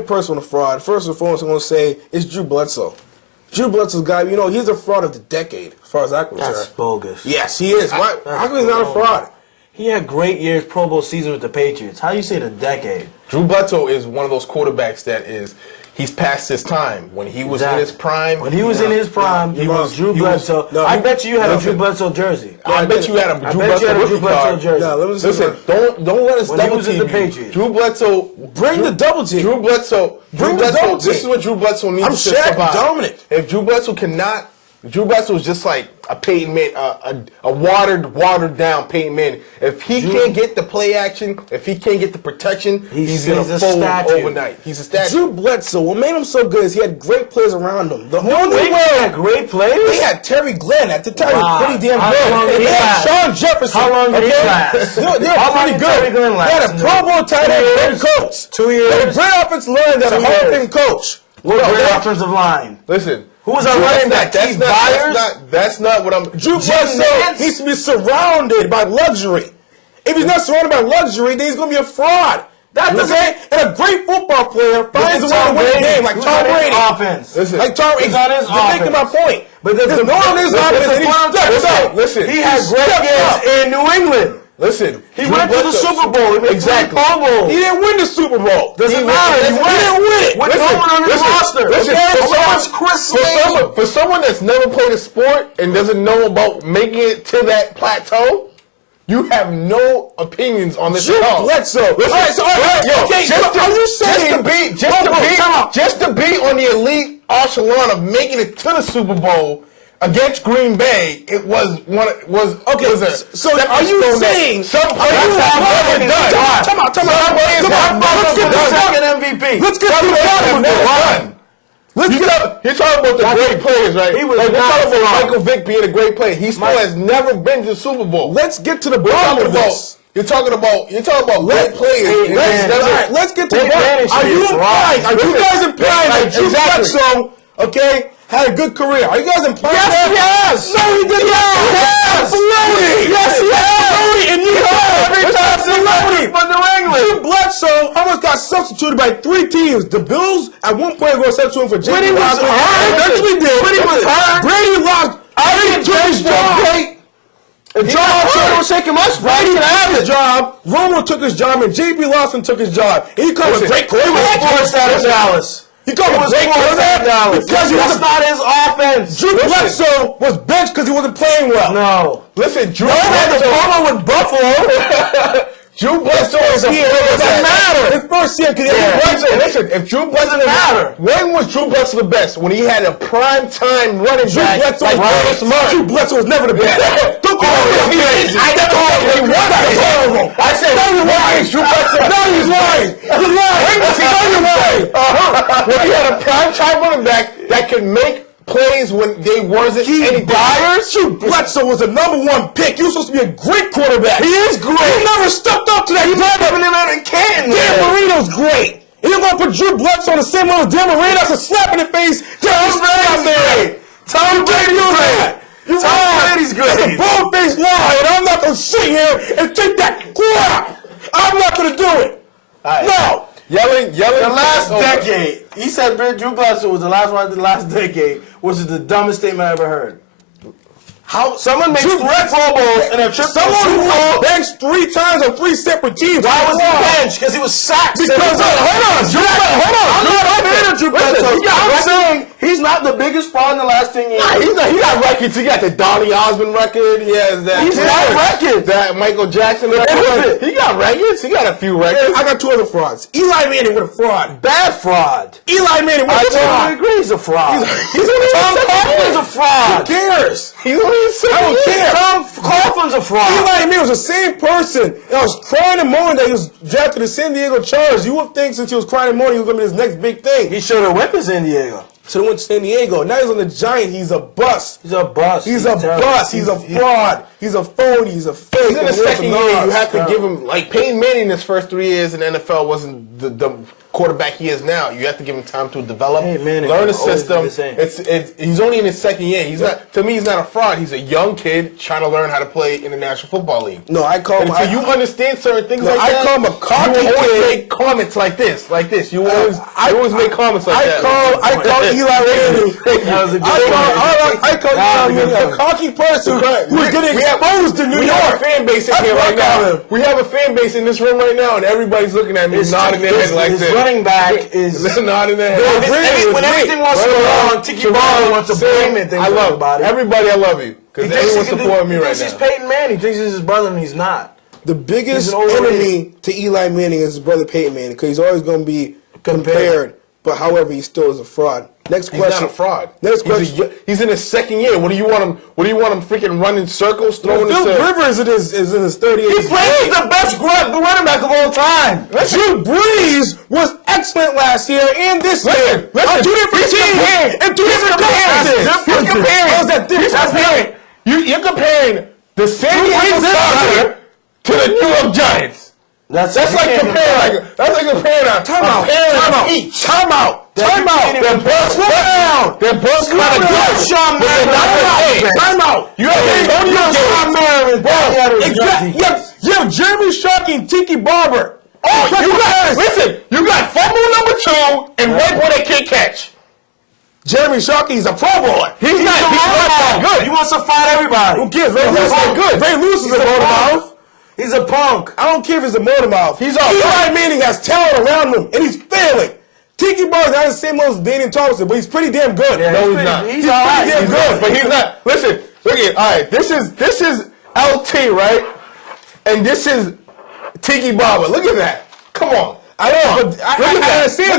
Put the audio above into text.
personal fraud. First and foremost, I'm going to say it's Drew Bledsoe. Drew Bledsoe's guy, he's a fraud of the decade, as far as I'm concerned. That's bogus. Yes, he is. How come he's not a fraud? He had great years, Pro Bowl season with the Patriots. How do you say the decade? Drew Bledsoe is one of those quarterbacks he's past his time. When he was in his prime. When he was in his prime, he was Drew Bledsoe. I bet you had a Drew Bledsoe jersey. I bet you had a Drew Bledsoe jersey. No, listen, don't let us double team the Patriots. Drew Bledsoe, bring the double team. Drew Bledsoe, this is what Drew Bledsoe needs to survive. I'm dominant. If Drew Bledsoe cannot, Drew Bledsoe is just like a Peyton Manning, a watered down Peyton Manning. If he can't get the play action, if he can't get the protection, he's going to fold overnight. He's a statue. Drew Bledsoe, what made him so good is he had great players around him. The only way had great players? They had Terry Glenn at the time. He was pretty damn good. They had Sean Jefferson. How long did he last? They were pretty good. Terry Glenn last? They had a Pro Bowl tight end, great coach. 2 years. They had a great offensive line, that a Hall of Fame coach. What a great offensive line. Listen. Who was our running back? That's not what I'm... Drew Bledsoe needs to be surrounded by luxury. If he's not surrounded by luxury, then he's going to be a fraud. That's okay. And a great football player finds a way to win the game, like Tom Brady. Offense. Listen, like Tom Brady. He's making my point. But there's no one in his offense. And he steps up. Listen, he had great games in New England. Listen, he went to the Super Bowl. He made Pro Bowl. He didn't win the Super Bowl. Doesn't matter. He didn't win it. With no one on his roster. For someone that's never played a sport and doesn't know about making it to that plateau, you have no opinions on this at all. Bledsoe. Just to be on the elite echelon of making it to the Super Bowl against Green Bay, it was okay. So are you saying some players have never done? Come on. Let's get the second MVP. Let's get to the bottom of this. You're talking about the great players, right? He was we're talking about wrong. Michael Vick being a great player. He still has never been to the Super Bowl. Let's get to the bottom of this. You're talking about great players. Let's get to the bottom. Are you guys implying that Drew Bledsoe, okay, had a good career? Are you guys implying that? Yes. No, he did not. Yes. Yes, he has. And you have every time for New England. Drew Bledsoe almost got substituted by 3 teams. The Bills at one point were going to substitute him for James. Brady was hurt. Eventually did. Brady was hurt. Brady lost. Brady took his job. John was taking my spot. Brady had his job. Romo took his job, and J.B. Lawson took his job. And he called a great quarterback. Dallas. He called him a great quarterback because that's not his offense. Drew Bledsoe was benched because he wasn't playing well. No. Listen, Drew had the problem with Buffalo. Drew Bledsoe is a player. It doesn't matter. His first year, listen, if Drew Bledsoe doesn't matter. When was Drew Bledsoe the best? When he had a prime time running back like Drew Bledsoe was never the best. Don't call me crazy. I never called him horrible. I said no, you're lying. Drew Bledsoe. No, he's lying. You're lying. No, you're lying. When he had a prime time running back that could make plays when they wasn't any buyers. Drew Bledsoe was the #1 pick. He was supposed to be a great quarterback. He is great. He never stepped up to that. He never been out in Canton. Dan Marino's great. And you're going to put Drew Bledsoe on the same level as Dan Marino? That's a slap in the face. Tom Brady's great. Tom Brady's great. That's a bald-faced lie, and I'm not going to sit here and take that crap. I'm not going to do it. Right. No. Yelling. The last decade. He said Drew Bledsoe was the last one of the last decade, which is the dumbest statement I ever heard. How someone makes 3 Pro Bowls and a trip to someone who was benched 3 times on 3 separate teams. Why was he benched? Because he was sacked. Hold on. I'm not a fan of Drew Bledsoe. I'm saying he's not the biggest fraud in the last 10 years. He got records. He got the Donnie Osmond record. He has that. He's got records. That Michael Jackson record. He got records. He got a few records. I got 2 other frauds. Eli Manning with a fraud. Bad fraud. Eli Manning with a fraud. I totally agree. He's a fraud. He's only Tom Coughlin's a fraud. Who cares? He's only I don't care. Tom Coughlin's a fraud. Eli Manning was the same person that was crying and moaning that he was drafted to the San Diego Chargers. You would think since he was crying and moaning he was going to be his next big thing. He should have went to San Diego. Should have went to San Diego. Now he's on the Giant. He's a bust. He's a bust. He's a bust. He's a fraud. He's a phony. He's a fake. He's in the second year. You have to give him, like Peyton Manning in his first 3 years in the NFL wasn't the quarterback he is now. You have to give him time to develop, Hey, man, learn the always system. the same. He's only in his second year. He's not. To me, he's not a fraud. He's a young kid trying to learn how to play in the National Football League. No, I call him. Until you understand certain things like I that, call him a cocky you always kid. make comments like this. You always make comments like that. I call Eli Manning. That was a good I call Eli Manning a cocky person who's getting exposed to New We have a York. fan base in That's here what I right call now. him. We have a fan base in this room right now, and everybody's looking at me, nodding their head like his this. running back is. Nodding their head. When everything wants to go wrong, Tiki Barber wants to blame it. I love everybody. I love you He because thinks everyone's supporting me he right thinks now. he's Peyton Manning. He thinks he's his brother, and he's not. The biggest He's an overrated. enemy to Eli Manning is his brother Peyton Manning because he's always going to be compared. But however, he still is a fraud. Next question. He's not a fraud. Next question. He's in his second year. What do you want him? What do you want him freaking running circles, throwing? Phil Rivers is in his 38th He plays the best running back of all time. Drew Brees was excellent last year and this year. On two different teams and two different conferences. How's that different? You're comparing the San Diego Chargers to the New York Giants. That's like comparing. That's like comparing a Timeout. They're both down. They're both kind of good. Timeout. You have Antonio Gates. You have Jeremy Shockey and Tiki Barber. You got fumble number 2 and right where they can't catch. Jeremy Shockey's a Pro Bowler. He's not that good. He wants to fight everybody. Who cares? Ray Lewis is a motor mouth. He's a punk. I don't care if he's a motor mouth. He's all Eli Manning has talent around him, and he's failing. Tiki Barber's not the same level as Daniel Thompson, but he's pretty damn good. Yeah, No, he's not. He's all right. He's pretty damn good. But he's not. Listen, look at. All right, this is LT, right? And this is Tiki Barber. Look at that. Come on. I know, but I understand.